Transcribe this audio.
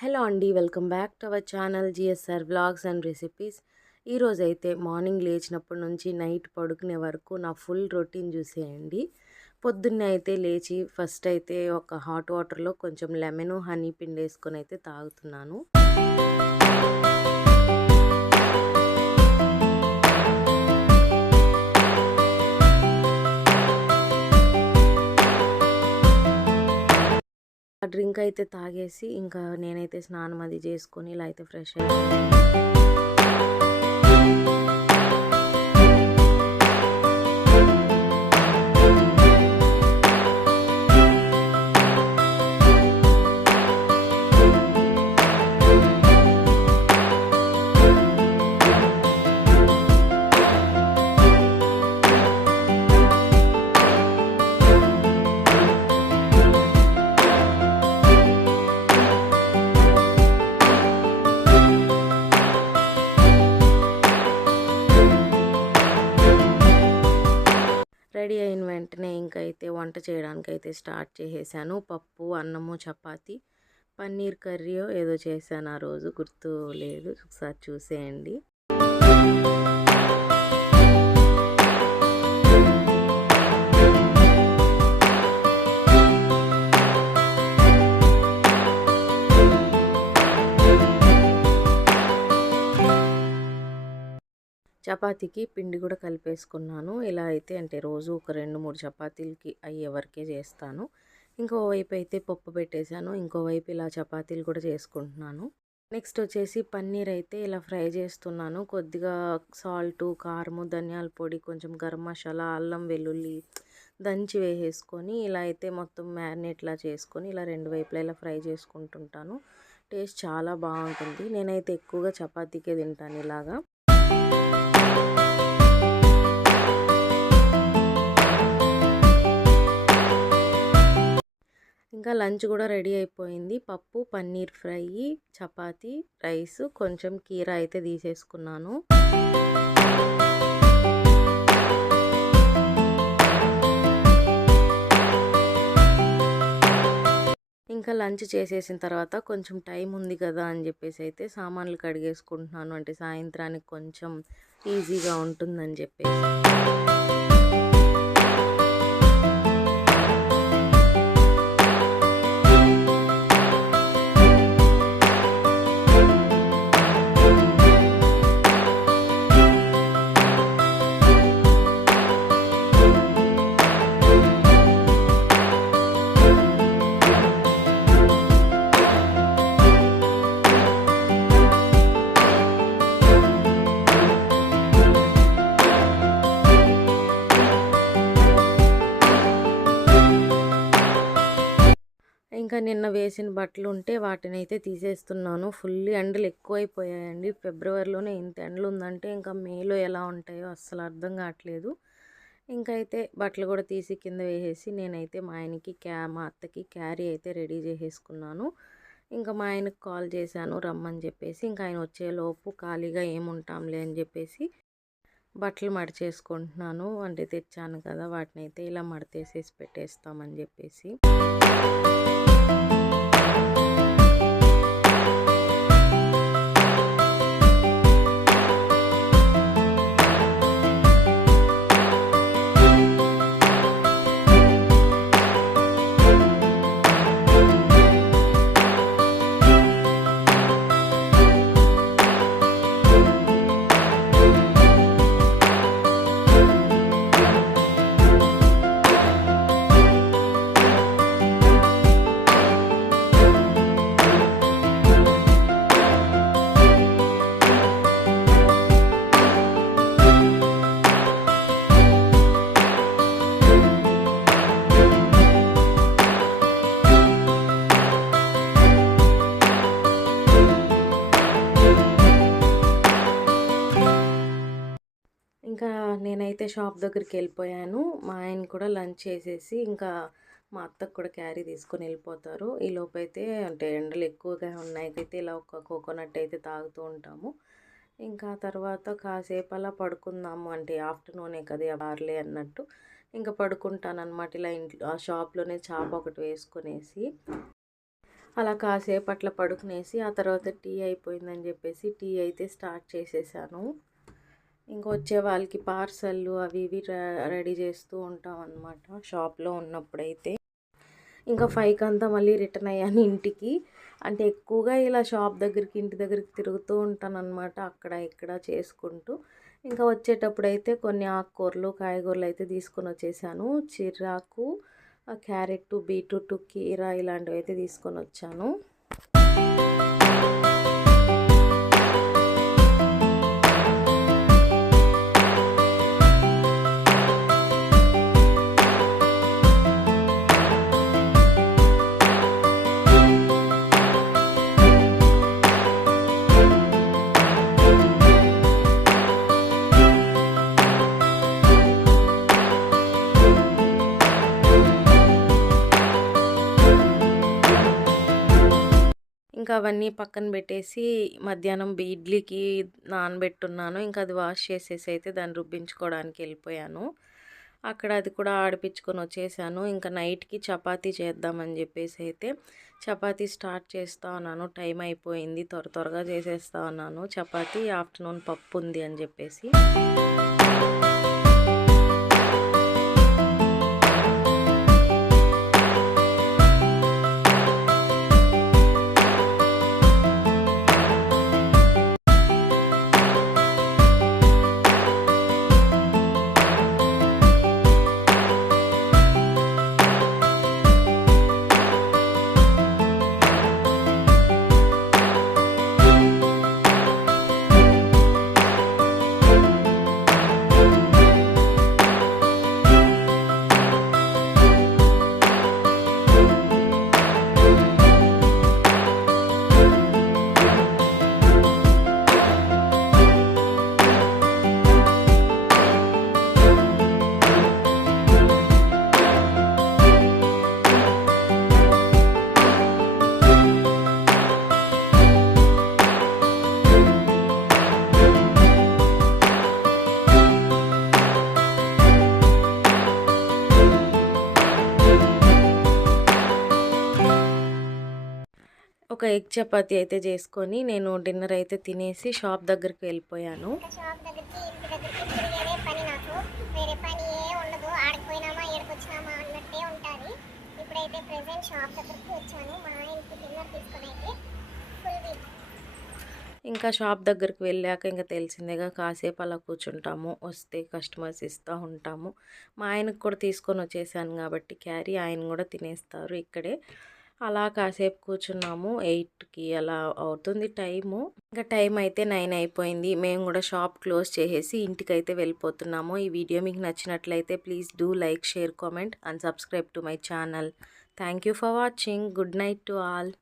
Hello అండి, welcome back to our channel GSR vlogs and recipes. ఈరోజైతే morning లేచినప్పటి నుంచి నైట్ పడుకునే వరకు నా ఫుల్ రొటీన్ చూసేయండి. పొద్దున్నే అయితే లేచి ఫస్ట్ అయితే ఒక హాట్ వాటర్లో కొంచెం లెమన్ హనీ పిండేసుకొని అయితే తాగుతున్నాను. ఆ డ్రింక్ అయితే తాగేసి ఇంకా నేనైతే స్నానం అది చేసుకొని ఇలా అయితే ఫ్రెష్ అయిపోయాను. రెడీ అయిన వెంటనే ఇంకైతే వంట చేయడానికైతే స్టార్ట్ చేసేసాను. పప్పు, అన్నము, చపాతి, పన్నీర్ కర్రీయో ఏదో చేశాను, ఆ రోజు గుర్తు లేదు, ఒకసారి చూసేయండి. చపాతీకి పిండి కూడా కలిపేసుకున్నాను. ఇలా అయితే అంటే రోజు ఒక 2-3 చపాతీలకి అయ్యే వరకే చేస్తాను. ఇంకోవైపు అయితే పప్పు పెట్టేశాను, ఇంకోవైపు ఇలా చపాతీలు కూడా చేసుకుంటున్నాను. నెక్స్ట్ వచ్చేసి పన్నీర్ అయితే ఇలా ఫ్రై చేస్తున్నాను. కొద్దిగా సాల్టు, కారము, ధనియాల పొడి, కొంచెం గరం మసాలా, అల్లం వెల్లుల్లి దంచి వేసేసుకొని ఇలా అయితే మొత్తం మ్యారినేట్లా చేసుకొని ఇలా రెండు వైపులా ఇలా ఫ్రై చేసుకుంటుంటాను. టేస్ట్ చాలా బాగుంటుంది. నేనైతే ఎక్కువగా చపాతీకే తింటాను ఇలాగా. ఇంకా లంచ్ కూడా రెడీ అయిపోయింది. పప్పు, పన్నీర్ ఫ్రై, చపాతీ, రైస్, కొంచెం కీర అయితే తీసేసుకున్నాను. ఇంకా లంచ్ చేసేసిన తర్వాత కొంచెం టైం ఉంది కదా అని చెప్పేసి అయితే సామాన్లు కడిగేసుకుంటున్నాను. అంటే సాయంత్రానికి కొంచెం ఈజీగా ఉంటుందని చెప్పేసి. ఇంకా నిన్న వేసిన బట్టలు ఉంటే వాటిని అయితే తీసేస్తున్నాను. ఫుల్ ఎండలు ఎక్కువైపోయాయండి. ఫిబ్రవరిలోనే ఇంత ఎండలు ఉందంటే ఇంకా మేలో ఎలా ఉంటాయో అస్సలు అర్థం కావట్లేదు. ఇంకైతే బట్టలు కూడా తీసి కింద వేసేసి నేనైతే మా అత్తకి క్యారీ అయితే రెడీ చేసేసుకున్నాను. ఇంకా మా ఆయనకు కాల్ చేశాను రమ్మని చెప్పేసి. ఇంకా ఆయన వచ్చేలోపు ఖాళీగా ఏముంటాంలే అని చెప్పేసి బట్టలు మడిచేసుకుంటున్నాను. అంటే తెచ్చాను కదా, వాటిని అయితే ఇలా మడతేసేసి పెట్టేస్తామని చెప్పేసి. ఇంకా నేనైతే షాప్ దగ్గరికి వెళ్ళిపోయాను. మా ఆయన కూడా లంచ్ చేసేసి ఇంకా మా అత్తకు కూడా క్యారీ తీసుకొని వెళ్ళిపోతారు. ఈ లోపైతే అంటే ఎండలు ఎక్కువగా ఉన్నాయి అయితే ఇలా ఒక కోకోనట్ అయితే తాగుతూ ఉంటాము. ఇంకా తర్వాత కాసేపు అలా పడుకుందాము, అంటే ఆఫ్టర్నూనే కదా బార్లే అన్నట్టు ఇంకా పడుకుంటానన్నమాట. ఇలా ఇంట్లో ఆ షాప్లోనే చాప ఒకటి వేసుకునేసి అలా కాసేపు అట్లా పడుకునేసి ఆ తర్వాత టీ అయిపోయిందని చెప్పేసి టీ అయితే స్టార్ట్ చేసేసాను. వచ్చే వాళ్ళకి పార్సల్లు అవి ఇవి రెడీ చేస్తూ ఉంటాం అన్నమాట షాప్లో ఉన్నప్పుడైతే. 5కి అంతా మళ్ళీ రిటర్న్ అయ్యాను ఇంటికి. అంటే ఎక్కువగా ఇలా షాప్ దగ్గరికి ఇంటి దగ్గరికి తిరుగుతూ ఉంటానన్నమాట, అక్కడ ఇక్కడ చేసుకుంటూ. వచ్చేటప్పుడైతే కొన్ని ఆకుకూరలు కాయగూరలు అయితే తీసుకొని వచ్చేసాను. చిరాకు, క్యారెట్, బీట్రూట్, కీర ఇలాంటివి అయితే తీసుకొని వచ్చాను. అవన్నీ పక్కన పెట్టేసి మధ్యాహ్నం ఇడ్లీకి నానబెట్టున్నాను. అది వాష్ చేసేసి అయితే దాన్ని రుబ్బించుకోవడానికి వెళ్ళిపోయాను. అక్కడ అది కూడా ఆడిపించుకొని వచ్చేసాను. నైట్కి చపాతీ చేద్దామని చెప్పేసి అయితే చపాతీ స్టార్ట్ చేస్తూ ఉన్నాను. టైం అయిపోయింది, త్వరగా చేసేస్తా ఉన్నాను చపాతీ. ఆఫ్టర్నూన్ పప్పు ఉంది అని చెప్పేసి. ఒక ఎగ్ చపాతీ అయితే చేసుకొని నేను డిన్నర్ అయితే తినేసి షాప్ దగ్గరికి వెళ్ళిపోయాను. షాప్ దగ్గరికి ఇంటి దగ్గరికి తిరిగేదే పని, నాకు వేరే పని ఏ ఉండదు. ఆడిపోయినామా ఏడుకొచ్చినామా అన్నట్టే ఉంటుంది. ఇప్పుడైతే ప్రెసెంట్ షాప్ దగ్గరికి వచ్చాను. మా ఆయనకి డిన్నర్ తీసుకొని అయితే ఫుల్ వీక్. షాప్ దగ్గరికి వెళ్ళాక తెలిసిందేగా, కాసేపు అలా కూర్చుంటాము, వస్తే కస్టమర్స్ ఇస్తూ ఉంటాము. మా ఆయనకు కూడా తీసుకొని వచ్చేసాను కాబట్టి క్యారీ, ఆయన కూడా తినేస్తారు ఇక్కడే. అలా కాసేపు కూర్చున్నాము. 8కి అలా అవుతుంది టైము. టైం అయితే 9 అయిపోయింది. మేము కూడా షాప్ క్లోజ్ చేసేసి ఇంటికైతే వెళ్ళిపోతున్నాము. ఈ వీడియో మీకు నచ్చినట్లయితే please do like, share, comment and subscribe to my channel. Thank you for watching. Good night to all.